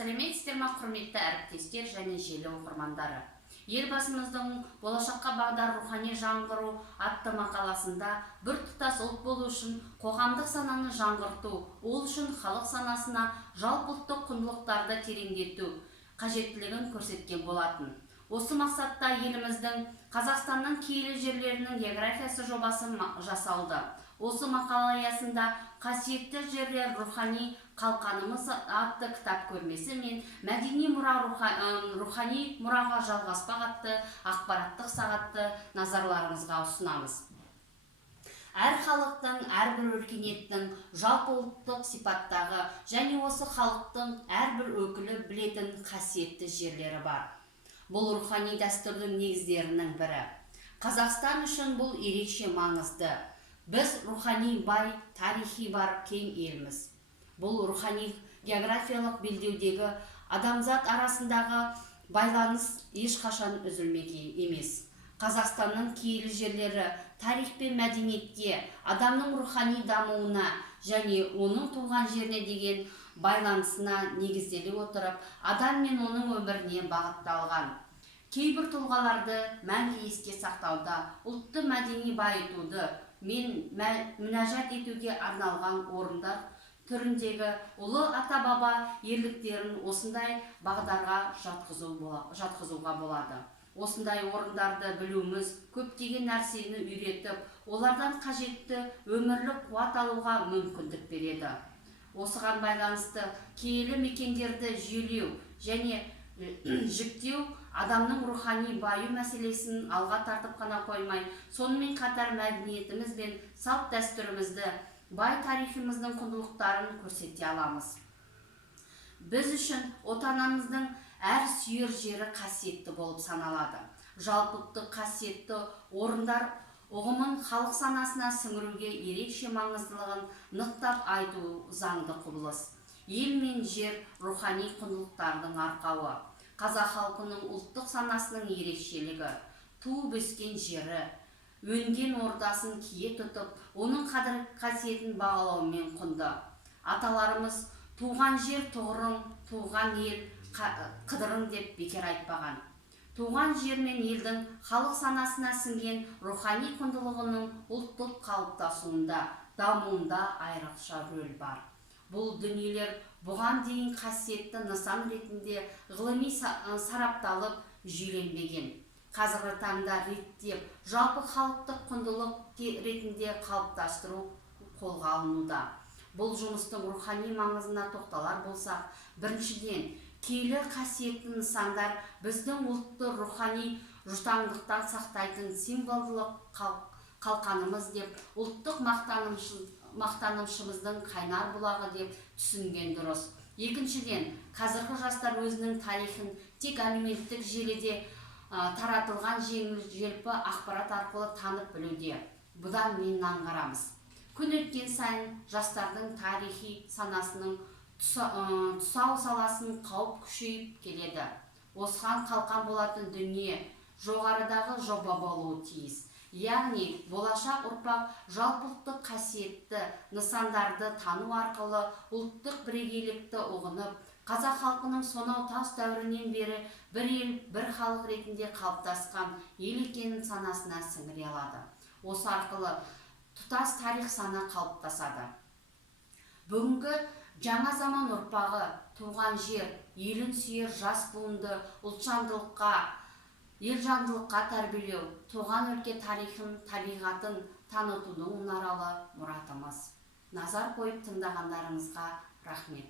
Сәлеметсіздер ме, құрметті әріптестер және желі оқырмандары. Елбасымыздың болашаққа бағдар рухани жаңғыру атты мақаласында біртұтас ұлт болу үшін қоғамдық сананы жаңғырту, ол үшін халық санасына жалпыұлттық құндылықтарды тереңдету қажеттілігін көрсеткен болатын. Осы мақсатта еліміздің Қазақстанның киелі жерлерінің географиясы жобасы жасалды. Осы мақала аясында қасиетті жерлер рухани қалқанымыз атты кітап көрмесі мен мәдени мұра рухани мұраға жалғаспақ атты ақпараттық сағатты назарларыңызға ұсынамыз. Әр халықтың, әрбір өркениеттің жалпы ұлттық сипаттағы және осы халықтың әрбір өкілі білетін қасиетті жерлері бар. Бұл рухани дәстүрдің негіздерінің бірі. Қазақстан үшін бұл ерекше маңызды. Біз рухани бай, тарихи бар кең елміз. Бұл рухани географиялық белдеудегі адамзат арасындағы байланыс ешқашан үзілмек емес. Қазақстанның киелі жерлері тарих пен мәдениетке, адамның рухани дамуына және оның туған жеріне деген байланысына негізделе отырып, адам мен оның өміріне бағытталған. Кейбір тұлғаларды мәңгі еске сақтауда, ұлтты мәдени байытуды мен мүнәжат етуге арналған орындар түріндегі ұлы ата-баба ерліктерін осындай бағдарға жатқызуға болады. Осындай орындарды білуіміз көптеген нәрсені үйретіп, олардан қажетті өмірлік қуат алуға мүмкіндік береді. Осыған байланысты киелі мекендерді жүйелеу және жіктеу адамның рухани баю мәселесін алға тартып қана қоймай, сонымен қатар мәдениетіміз бен салт дәстүрімізді, бай тарихымыздың құндылықтарын көрсете аламыз. Біз үшін отанымыздың әр сүйер жері қасиетті болып саналады. Жалпыұлттық қасиетті орындар ұғымын халық санасына сіңіруге ерекше маңыздылығын нықтап айту заңды құбылыс. Ел мен жер рухани құндылықтардың арқауы. Қазақ халқының ұлттық санасының ерекшелігі, туып өскен жері, өнген ордасын кие тұтып, оның қадір қасиетін бағалаумен құнды. Аталарымыз туған жер тұғырың, туған ел қыдырың деп бекер айтпаған. Туған жер мен елдің халық санасына сіңген рухани құндылығының ұлттық қалыптасуында, дамуында айрықша рөл бар. Бұл дүниелер бұған дейін қасиетті нысан ретінде ғылыми сарапталып жүйеленбеген. Қазіргі таңда реттеп, жалпы халықтық құндылық ретінде қалыптастыру қолға алынуда. Бұл жұмыстың рухани маңызына тоқталар болсақ, біріншіден, киелі қасиетті нысандар біздің ұлтты рухани жұтаңдықтан сақтайтын символдық қалқанымыз деп, ұлттық мақтанышымыздың қайнар бұлағы деп түсінген дұрыс. Екіншіден, қазіргі жастар өзінің тарихын тек әлеуметтік желіде таратылған жеңіл-желпі ақпарат арқылы танып білуде. Бұдан мен аңғарамыз. Күн өткен сайын жастардың тарихи санасының тұсау саласын қауіп күшейіп келеді. Осыған қалқан болатын дүние жоғарыдағы жоба болуы тиіс. Яғни, болашақ ұрпақ жалпыұлттық қасиетті нысандарды тану арқылы ұлттық бірегейлікті ұғынып, қазақ халқының сонау тас дәуірінен бері бір ел, бір халық ретінде қалыптасқан ел екенін санасына сіңіре алады. Осы арқылы тұтас тарих сана қалыптасады. Бүгінгі жаңа заман ұрпағы туған жер, елін сүйер жас буынды ұлтжандылыққа, елжандылыққа тәрбиелеу, туған өлке тарихын, табиғатын танытудың мұнаралы мұратымыз. Назар қойып тыңдағандарыңызға рахмет.